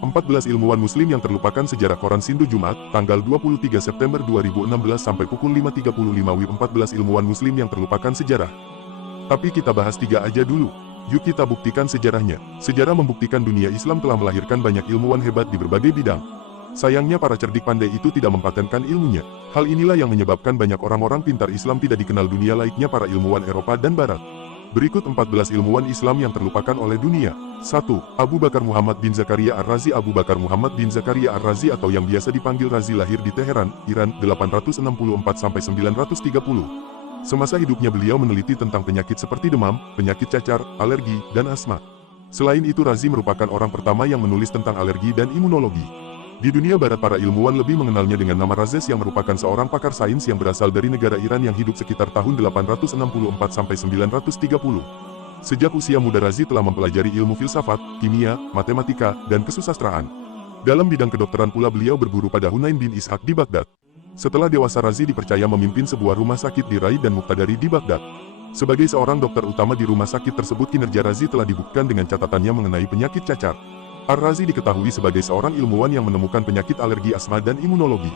14 ilmuwan muslim yang terlupakan sejarah koran Sindu Jumat, tanggal 23 September 2016 sampai pukul 5.35 WIB. 14 ilmuwan muslim yang terlupakan sejarah. Tapi kita bahas 3 aja dulu. Yuk kita buktikan sejarahnya. Sejarah membuktikan dunia Islam telah melahirkan banyak ilmuwan hebat di berbagai bidang. Sayangnya para cerdik pandai itu tidak mempatenkan ilmunya. Hal inilah yang menyebabkan banyak orang-orang pintar Islam tidak dikenal dunia laiknya para ilmuwan Eropa dan Barat. Berikut 14 ilmuwan Islam yang terlupakan oleh dunia. 1. Abu Bakar Muhammad bin Zakaria Ar-Razi. Abu Bakar Muhammad bin Zakaria Ar-Razi atau yang biasa dipanggil Razi lahir di Teheran, Iran, 864-930. Semasa hidupnya beliau meneliti tentang penyakit seperti demam, penyakit cacar, alergi, dan asma. Selain itu Razi merupakan orang pertama yang menulis tentang alergi dan imunologi. Di dunia barat para ilmuwan lebih mengenalnya dengan nama Razes yang merupakan seorang pakar sains yang berasal dari negara Iran yang hidup sekitar tahun 864-930. Sejak usia muda Razi telah mempelajari ilmu filsafat, kimia, matematika, dan kesusastraan. Dalam bidang kedokteran pula beliau berguru pada Hunain bin Ishaq di Baghdad. Setelah dewasa Razi dipercaya memimpin sebuah rumah sakit di Rai dan Muqtadari di Baghdad. Sebagai seorang dokter utama di rumah sakit tersebut kinerja Razi telah dibuktikan dengan catatannya mengenai penyakit cacar. Ar-Razi diketahui sebagai seorang ilmuwan yang menemukan penyakit alergi asma dan imunologi.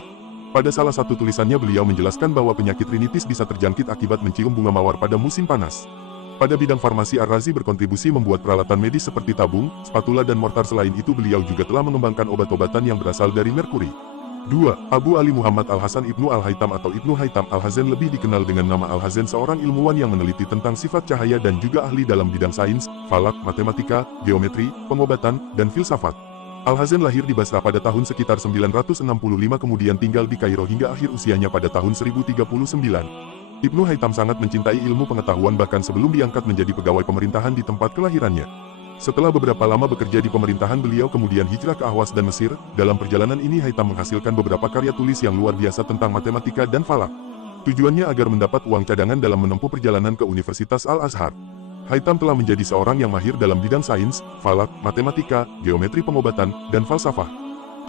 Pada salah satu tulisannya beliau menjelaskan bahwa penyakit rinitis bisa terjangkit akibat mencium bunga mawar pada musim panas. Pada bidang farmasi Ar-Razi berkontribusi membuat peralatan medis seperti tabung, spatula dan mortar. Selain itu beliau juga telah mengembangkan obat-obatan yang berasal dari merkuri. 2. Abu Ali Muhammad Al-Hasan Ibnu Al-Haytham atau Ibnu Haytham Al-Hazen lebih dikenal dengan nama Al-Hazen seorang ilmuwan yang meneliti tentang sifat cahaya dan juga ahli dalam bidang sains, falak, matematika, geometri, pengobatan, dan filsafat. Al-Hazen lahir di Basra pada tahun sekitar 965 kemudian tinggal di Kairo hingga akhir usianya pada tahun 1039. Ibnu Haytham sangat mencintai ilmu pengetahuan bahkan sebelum diangkat menjadi pegawai pemerintahan di tempat kelahirannya. Setelah beberapa lama bekerja di pemerintahan beliau kemudian hijrah ke Ahwas dan Mesir. Dalam perjalanan ini Haytham menghasilkan beberapa karya tulis yang luar biasa tentang matematika dan falak. Tujuannya agar mendapat uang cadangan dalam menempuh perjalanan ke Universitas Al-Azhar. Haytham telah menjadi seorang yang mahir dalam bidang sains, falak, matematika, geometri pengobatan, dan falsafah.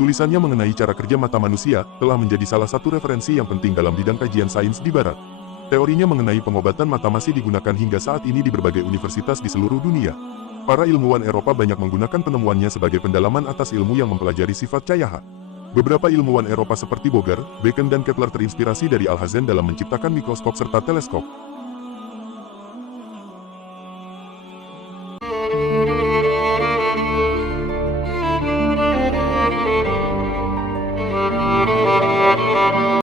Tulisannya mengenai cara kerja mata manusia telah menjadi salah satu referensi yang penting dalam bidang kajian sains di Barat. Teorinya mengenai pengobatan mata masih digunakan hingga saat ini di berbagai universitas di seluruh dunia. Para ilmuwan Eropa banyak menggunakan penemuannya sebagai pendalaman atas ilmu yang mempelajari sifat cahaya. Beberapa ilmuwan Eropa seperti Boger, Bacon dan Kepler terinspirasi dari Al-Hazen dalam menciptakan mikroskop serta teleskop.